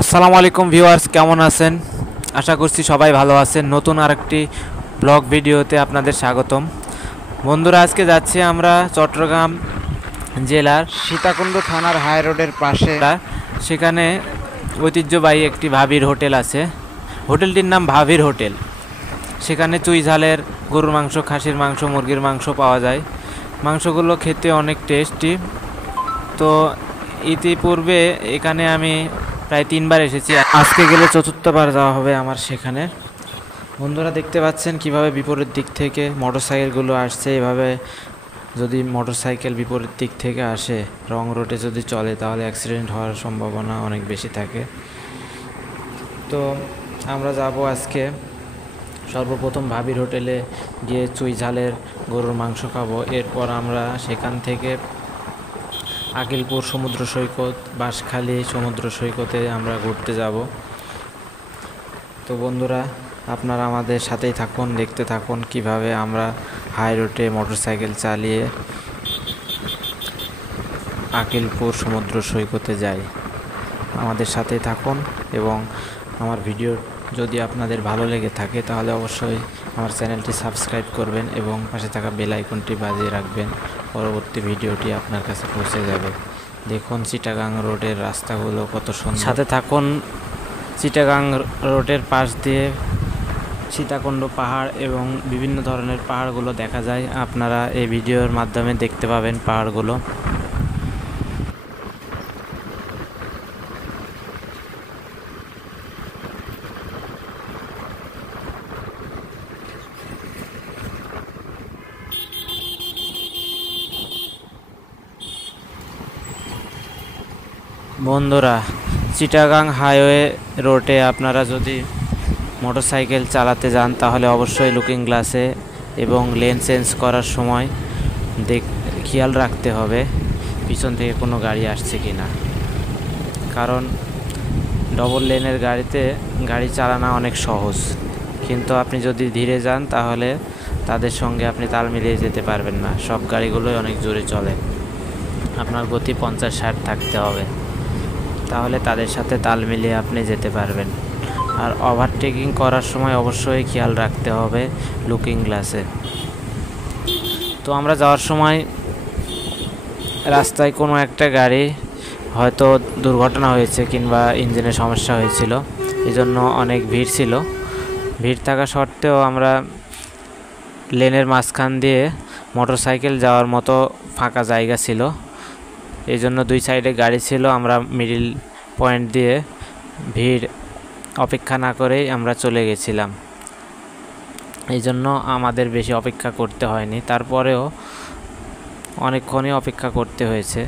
আসসালামু আলাইকুম ভিউয়ার্স, কেমন আছেন? আশা করছি সবাই ভালো আছেন। নতুন আরেকটি ব্লগ ভিডিওতে আপনাদের স্বাগতম। বন্ধুরা, আজকে যাচ্ছি আমরা চট্টগ্রাম জেলার সীতাকুণ্ড থানার হাই রোডের পাশে। সেখানে ঐতিহ্যবাহী একটি ভাবির হোটেল আছে। হোটেলটির নাম ভাবির হোটেল। সেখানে চুই ঝালের গরুর মাংস, খাসির মাংস, মুরগির মাংস পাওয়া যায়। মাংসগুলো খেতে অনেক টেস্টি। তো ইতিপূর্বে এখানে আমি প্রায় 3বার এসেছি, আজকে গেলে চতুর্থবার যাওয়া হবে আমার সেখানে। বন্ধুরা, দেখতে পাচ্ছেন কিভাবে বিপরীত দিক থেকে মোটরসাইকেলগুলো আসছে। এভাবে যদি মোটরসাইকেল বিপরীত দিক থেকে আসে, রং রোডে যদি চলে, তাহলে অ্যাক্সিডেন্ট হওয়ার সম্ভাবনা অনেক বেশি থাকে। তো আমরা যাব আজকে সর্বপ্রথম ভাবির হোটেলে গিয়ে চুই ঝালের গরুর মাংস খাবো। এরপর আমরা সেখান থেকে আকিলপুর সমুদ্র সৈকত, বাঁশখালী সমুদ্র সৈকতে আমরা ঘুরতে যাব। তো বন্ধুরা, আপনারা আমাদের সাথেই থাকুন, দেখতে থাকুন কিভাবে আমরা হাই রোডে মোটরসাইকেল চালিয়ে আকিলপুর সমুদ্র সৈকতে যাই। আমাদের সাথেই থাকুন এবং আমার ভিডিও যদি আপনাদের ভালো লেগে থাকে তাহলে অবশ্যই আমার চ্যানেলটি সাবস্ক্রাইব করবেন এবং পাশে থাকা বেল আইকনটি বাজিয়ে রাখবেন। পরবর্তী ভিডিওটি আপনার কাছে পৌঁছে যাবে। দেখুন চিটাগাং রোডের রাস্তাগুলো কত সুন্দর। সাথে থাকুন। চিটাগাং রোডের পাশ দিয়ে সীতাকুণ্ড পাহাড় এবং বিভিন্ন ধরনের পাহাড়গুলো দেখা যায়। আপনারা এই ভিডিওর মাধ্যমে দেখতে পাবেন পাহাড়গুলো। বন্ধুরা, চিটাগাং হাইওয়ে রোডে আপনারা যদি মোটরসাইকেল চালাতে যান তাহলে অবশ্যই লুকিং গ্লাসে এবং লেন চেঞ্জ করার সময় খেয়াল রাখতে হবে পিছন থেকে কোনো গাড়ি আসছে কি না। কারণ ডবল লেনের গাড়িতে গাড়ি চালানো অনেক সহজ, কিন্তু আপনি যদি ধীরে যান তাহলে তাদের সঙ্গে আপনি তাল মিলিয়ে যেতে পারবেন না। সব গাড়িগুলোই অনেক জোরে চলে। আপনার গতি 50-60 থাকতে হবে, তাহলে তাদের সাথে তাল মিলিয়ে আপনি যেতে পারবেন। আর ওভারটেকিং করার সময় অবশ্যই খেয়াল রাখতে হবে লুকিং গ্লাসে। তো আমরা যাওয়ার সময় রাস্তায় কোনো একটা গাড়ি হয়তো দুর্ঘটনা হয়েছে কিংবা ইঞ্জিনের সমস্যা হয়েছিল, এজন্য অনেক ভিড় ছিল। ভিড় থাকা সত্ত্বেও আমরা লেনের মাঝখান দিয়ে মোটরসাইকেল যাওয়ার মতো ফাঁকা জায়গা ছিল, এই জন্য দুই সাইডে গাড়ি ছিল। আমরা মিডিল পয়েন্ট দিয়ে ভিড় অপেক্ষা না করেই আমরা চলে গেছিলাম। এই জন্য আমাদের বেশি অপেক্ষা করতে হয়নি, তারপরেও অনেকক্ষণই অপেক্ষা করতে হয়েছে।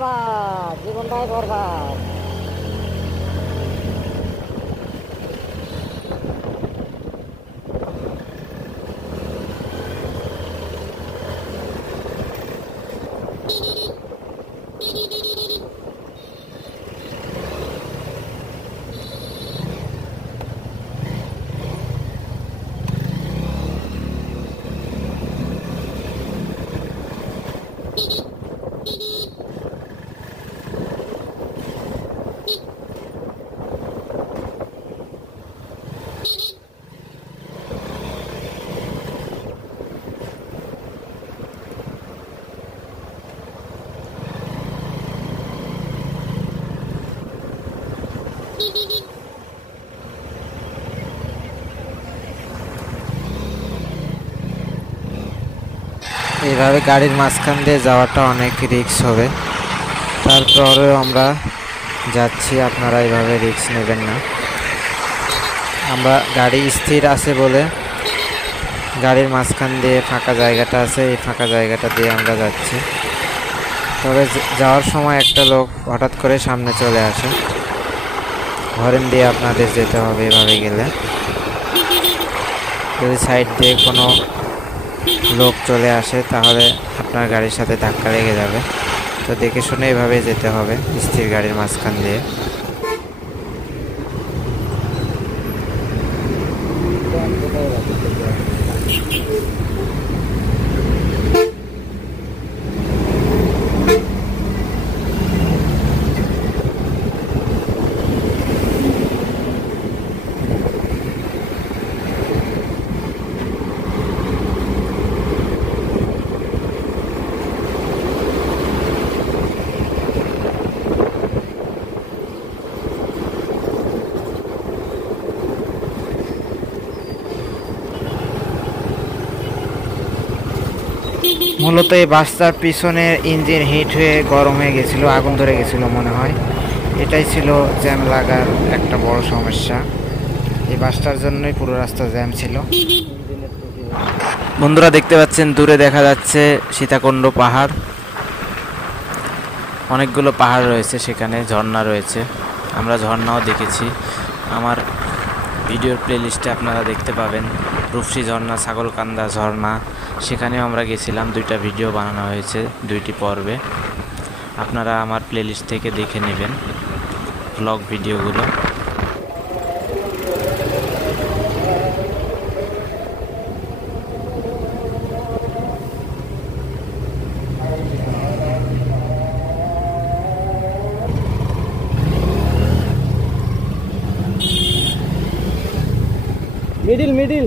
বরবাদ, জীবনটাই বরবাদ। এইভাবে গাড়ির মাঝখান দিয়ে যাওয়াটা অনেক রিস্ক হবে, তারপরেও আমরা যাচ্ছি। আপনারা এইভাবে রিস্ক নেবেন না। আমরা গাড়ি স্থির আছে বলে গাড়ির মাঝখান দিয়ে ফাঁকা জায়গাটা আছে, এই ফাঁকা জায়গাটা দিয়ে আমরা যাচ্ছি। তবে যাওয়ার সময় একটা লোক হঠাৎ করে সামনে চলে আসে, হরেন দিয়ে আপনাদের যেতে হবে। এভাবে গেলে যদি সাইড দিয়ে কোনো লোক চলে আসে তাহলে আপনার গাড়ির সাথে ধাক্কা লেগে যাবে। তো দেখে শুনে এভাবে যেতে হবে স্থির গাড়ির মাঝখান দিয়ে। মূলত এই বাসটার পিছনের ইঞ্জিন হিট হয়ে গরম হয়ে গেছিল, আগুন ধরে গেছিল মনে হয়। এটাই ছিল জ্যাম লাগার একটা বড় সমস্যা। এই বাসটার জন্যই পুরো রাস্তা জ্যাম ছিল। বন্ধুরা দেখতে পাচ্ছেন দূরে দেখা যাচ্ছে সীতাকুণ্ড পাহাড়। অনেকগুলো পাহাড় রয়েছে, সেখানে ঝর্ণা রয়েছে। আমরা ঝর্ণাও দেখেছি। আমার ভিডিওর প্লেলিস্টে আপনারা দেখতে পাবেন রূপসী ঝর্ণা, ছাগলকান্দা ঝর্ণা, সেখানেও আমরা গেছিলাম। 2টা ভিডিও বানানো হয়েছে 2টি পর্বে। আপনারা আমার প্লেলিস্ট থেকে দেখে নেবেন ব্লগ ভিডিওগুলো। Middle middle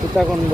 Sitakunda.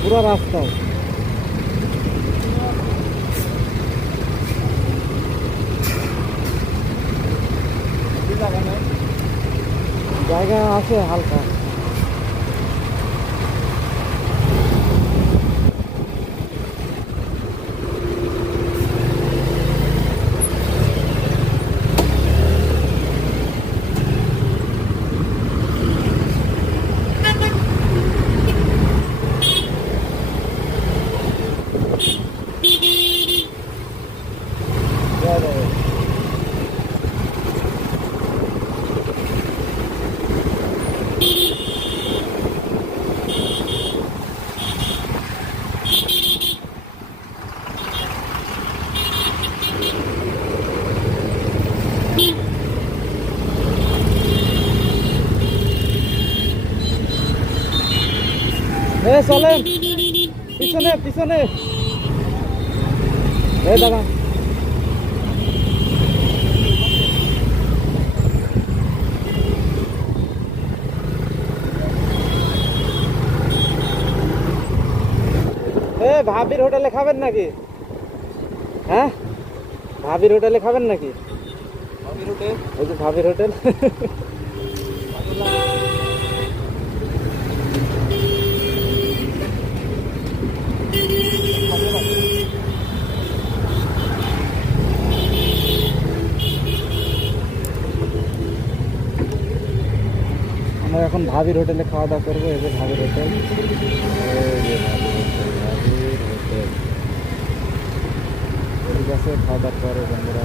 পুরো রাস্তা জায়গা আছে হালকা। চলেন পিছনে পিছনে দাদা ভাবির হোটেলে খাবেন নাকি? হ্যাঁ ভাবির হোটেলে খাবেন নাকি? ভাবির হোটেল, ওই যে ভাবির হোটেল। আমরা এখন ভাবির হোটেলে খাওয়া দাওয়া করবো। এই যে ভাবির হোটেল, ভাবির হোটেল ঠিক আছে। খাওয়া দাওয়ার পরে বন্ধুরা